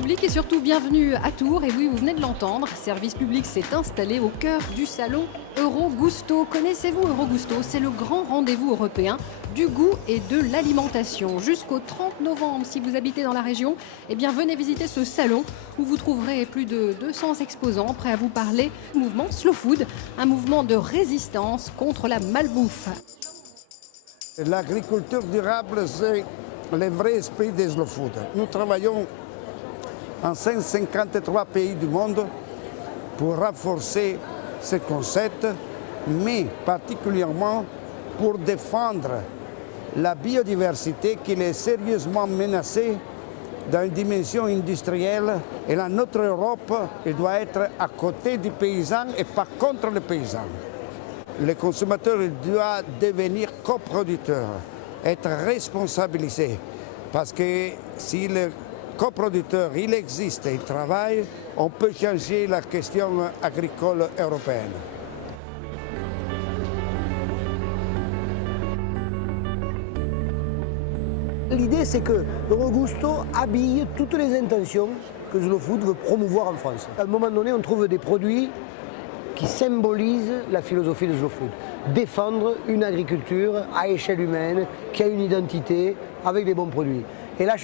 public et surtout bienvenue à Tours. Et oui, vous venez de l'entendre, Service Public s'est installé au cœur du salon Eurogusto. Connaissez-vous Eurogusto? C'est le grand rendez-vous européen du goût et de l'alimentation. Jusqu'au 30 novembre, si vous habitez dans la région, eh bien venez visiter ce salon où vous trouverez plus de 200 exposants prêts à vous parler du mouvement Slow Food, un mouvement de résistance contre la malbouffe. L'agriculture durable, c'est le vrai esprit des Slow Food. Nous travaillons en 153 pays du monde pour renforcer ce concept, mais particulièrement pour défendre la biodiversité qui est sérieusement menacée dans une dimension industrielle. Et là, notre Europe elle doit être à côté du paysan et pas contre le paysan. Le consommateur doit devenir coproducteur, être responsabilisé. Parce que si le coproducteur il existe et il travaille, on peut changer la question agricole européenne. L'idée, c'est que Eurogusto habille toutes les intentions que Slow Food veut promouvoir en France. À un moment donné, on trouve des produits qui symbolisent la philosophie de Slow Food. Défendre une agriculture à échelle humaine, qui a une identité, avec des bons produits. Et là,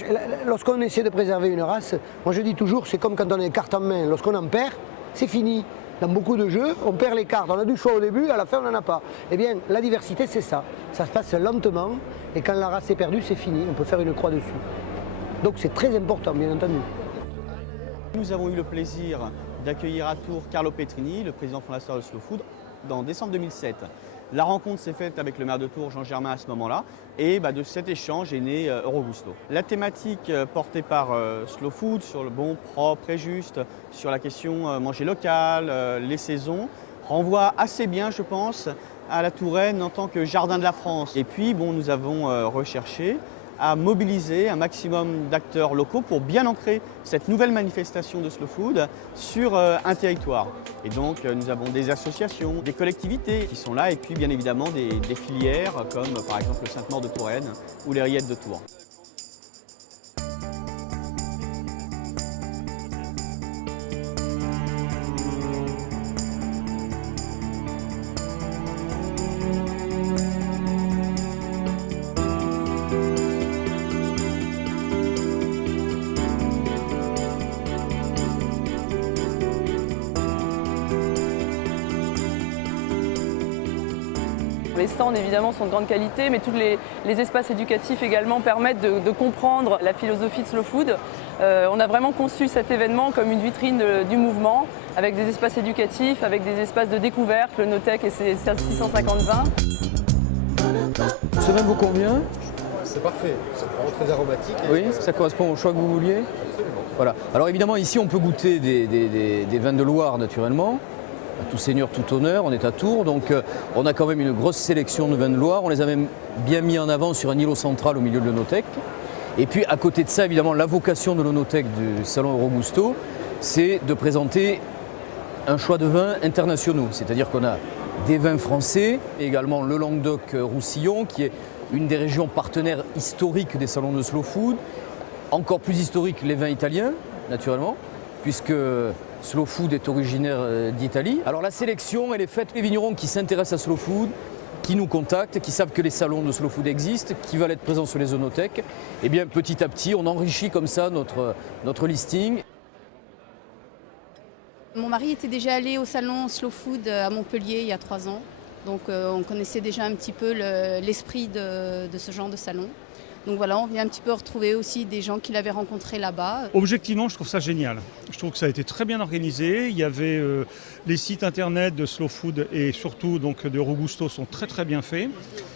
lorsqu'on essaie de préserver une race, moi je dis toujours, c'est comme quand on a une carte en main, lorsqu'on en perd, c'est fini. Dans beaucoup de jeux, on perd les cartes, on a du choix au début, à la fin on n'en a pas. Eh bien, la diversité c'est ça, ça se passe lentement, et quand la race est perdue, c'est fini, on peut faire une croix dessus. Donc c'est très important, bien entendu. Nous avons eu le plaisir d'accueillir à Tours Carlo Petrini, le président fondateur de Slow Food, en décembre 2007. La rencontre s'est faite avec le maire de Tours, Jean Germain, à ce moment-là, et de cet échange est né Eurogusto. La thématique portée par Slow Food sur le bon, propre et juste, sur la question manger local, les saisons, renvoie assez bien, je pense, à la Touraine en tant que jardin de la France. Et puis, nous avons recherché à mobiliser un maximum d'acteurs locaux pour bien ancrer cette nouvelle manifestation de Slow Food sur un territoire. Et donc nous avons des associations, des collectivités qui sont là et puis bien évidemment des filières comme par exemple le Sainte-Maure de Touraine ou les Rillettes de Tours. Les stands évidemment sont de grande qualité, mais tous les espaces éducatifs également permettent de comprendre la philosophie de Slow Food. On a vraiment conçu cet événement comme une vitrine du mouvement, avec des espaces éducatifs, avec des espaces de découverte, le Notec et ses 650 Ce vin vaut combien? C'est parfait, c'est vraiment très aromatique. Oui, ça correspond au choix que vous vouliez? Absolument. Voilà. Alors évidemment, ici, on peut goûter des vins de Loire, naturellement. À tout seigneur, tout honneur, on est à Tours, donc on a quand même une grosse sélection de vins de Loire. On les a même bien mis en avant sur un îlot central au milieu de l'Onotech. Et puis à côté de ça, évidemment, la vocation de l'Onotech du salon Eurogusto, c'est de présenter un choix de vins internationaux. C'est-à-dire qu'on a des vins français, et également le Languedoc-Roussillon, qui est une des régions partenaires historiques des salons de Slow Food. Encore plus historique, les vins italiens, naturellement, puisque Slow Food est originaire d'Italie. Alors la sélection, elle est faite les vignerons qui s'intéressent à Slow Food, qui nous contactent, qui savent que les salons de Slow Food existent, qui veulent être présents sur les Onotech. Et bien petit à petit, on enrichit comme ça notre listing. Mon mari était déjà allé au salon Slow Food à Montpellier il y a 3 ans. Donc on connaissait déjà un petit peu l'esprit de ce genre de salon. Donc voilà, on vient un petit peu retrouver aussi des gens qu'il avait rencontrés là-bas. Objectivement, je trouve ça génial. Je trouve que ça a été très bien organisé. Il y avait les sites internet de Slow Food et surtout donc, de Robusto sont très très bien faits.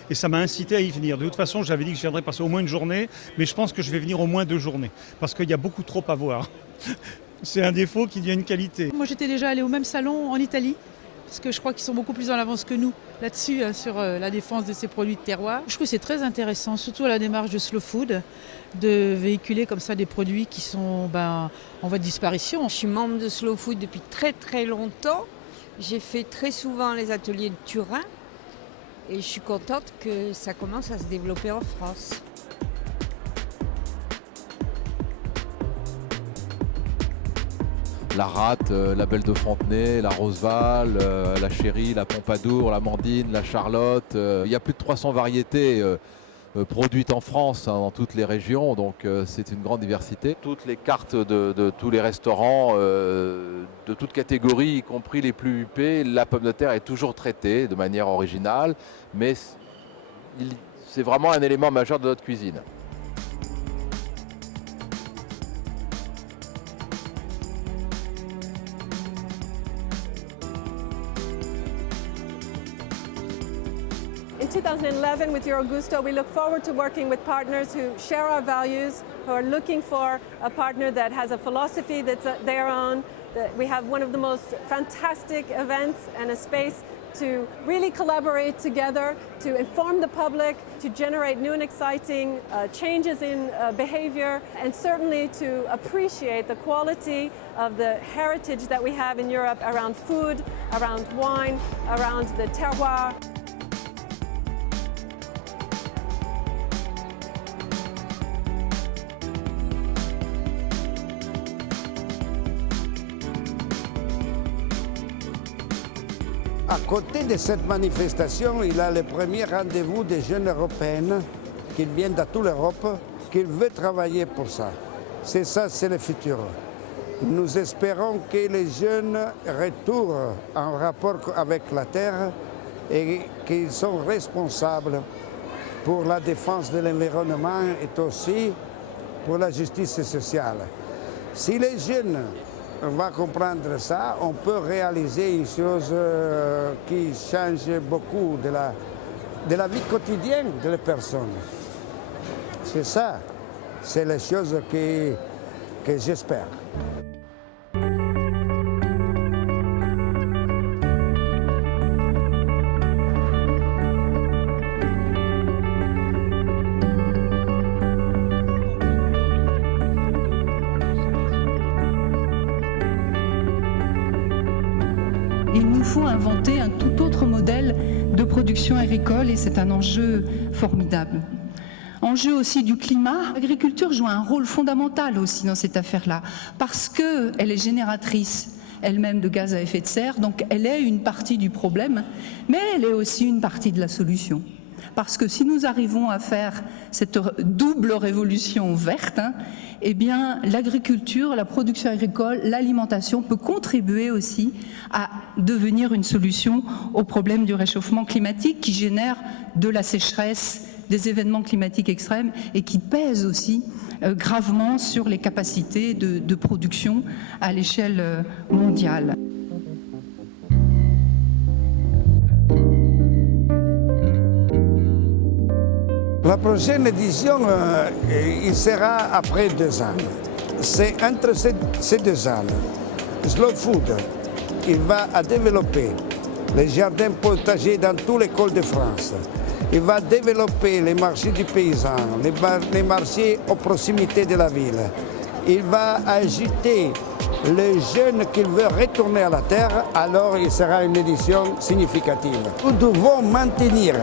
Et ça m'a incité à y venir. De toute façon, j'avais dit que je viendrais passer au moins une journée, mais je pense que je vais venir au moins 2 journées. Parce qu'il y a beaucoup trop à voir. C'est un défaut qui devient une qualité. Moi, j'étais déjà allée au même salon en Italie. Parce que je crois qu'ils sont beaucoup plus en avance que nous là-dessus, sur la défense de ces produits de terroir. Je trouve que c'est très intéressant, surtout à la démarche de Slow Food, de véhiculer comme ça des produits qui sont en voie de disparition. Je suis membre de Slow Food depuis très très longtemps. J'ai fait très souvent les ateliers de Turin et je suis contente que ça commence à se développer en France. la rate, la belle de Fontenay, la Roseval, la Chérie, la Pompadour, la Mandine, la Charlotte. Il y a plus de 300 variétés produites en France, hein, dans toutes les régions, donc c'est une grande diversité. Toutes les cartes de tous les restaurants de toutes catégories, y compris les plus huppés, la pomme de terre est toujours traitée de manière originale, mais c'est vraiment un élément majeur de notre cuisine. In 2011, with Eurogusto, we look forward to working with partners who share our values, who are looking for a partner that has a philosophy that's their own. We have one of the most fantastic events and a space to really collaborate together, to inform the public, to generate new and exciting changes in behavior, and certainly to appreciate the quality of the heritage that we have in Europe around food, around wine, around the terroir. À côté de cette manifestation, il y a le premier rendez-vous des jeunes européennes qui viennent de toute l'Europe, qui veulent travailler pour ça. C'est ça, c'est le futur. Nous espérons que les jeunes retournent en rapport avec la terre et qu'ils sont responsables pour la défense de l'environnement et aussi pour la justice sociale. Si les jeunes vont comprendre ça, on peut réaliser une chose qui change beaucoup de la vie quotidienne des personnes. C'est ça, c'est les choses que j'espère. Il nous faut inventer un tout autre modèle de production agricole et c'est un enjeu formidable. Enjeu aussi du climat. L'agriculture joue un rôle fondamental aussi dans cette affaire-là parce qu'elle est génératrice elle-même de gaz à effet de serre, donc elle est une partie du problème, mais elle est aussi une partie de la solution. Parce que si nous arrivons à faire cette double révolution verte, eh bien l'agriculture, la production agricole, l'alimentation peut contribuer aussi à devenir une solution au problème du réchauffement climatique qui génère de la sécheresse, des événements climatiques extrêmes et qui pèsent aussi gravement sur les capacités de production à l'échelle mondiale. La prochaine édition, il sera après 2 ans. C'est entre ces 2 ans. Slow Food, il va développer les jardins potagers dans toutes les écoles de France. Il va développer les marchés du paysan, les marchés aux proximités de la ville. Il va ajouter les jeunes qui veulent retourner à la terre, alors il sera une édition significative. Nous devons maintenir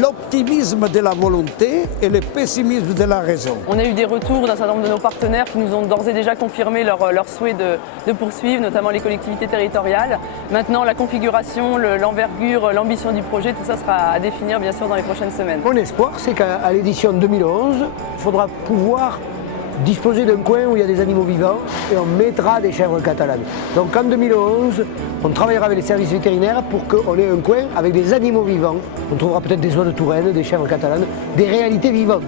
l'optimisme de la volonté et le pessimisme de la raison. On a eu des retours d'un certain nombre de nos partenaires qui nous ont d'ores et déjà confirmé leur souhait de poursuivre, notamment les collectivités territoriales. Maintenant, la configuration, l'envergure, l'ambition du projet, tout ça sera à définir bien sûr dans les prochaines semaines. Mon espoir, c'est qu'à l'édition 2011, il faudra pouvoir disposer d'un coin où il y a des animaux vivants et on mettra des chèvres catalanes. Donc en 2011, on travaillera avec les services vétérinaires pour qu'on ait un coin avec des animaux vivants. On trouvera peut-être des oies de Touraine, des chèvres catalanes, des réalités vivantes.